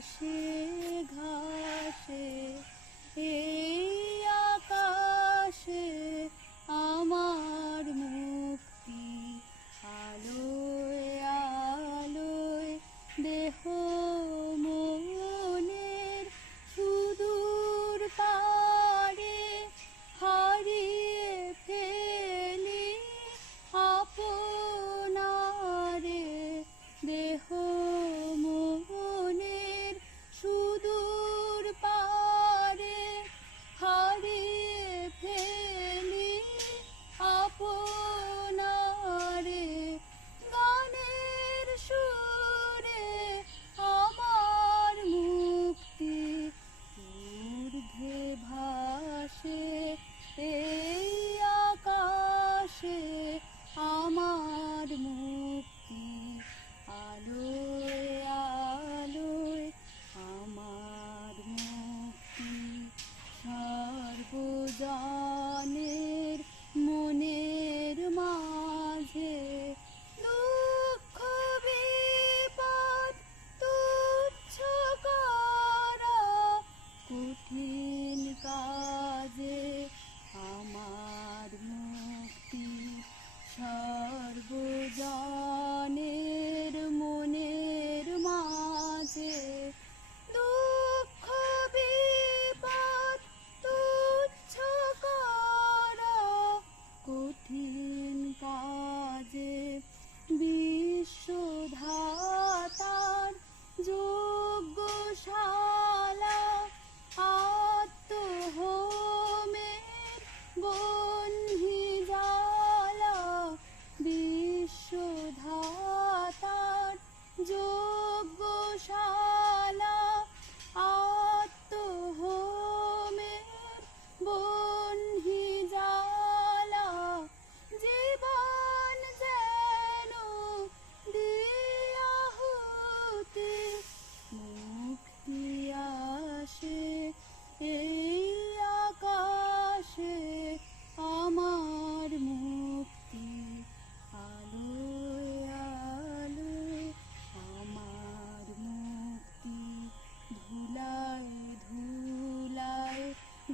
欲。dissolve.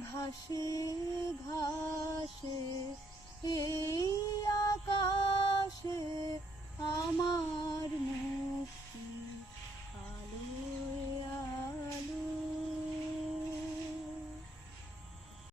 ভাসে ভাসে এ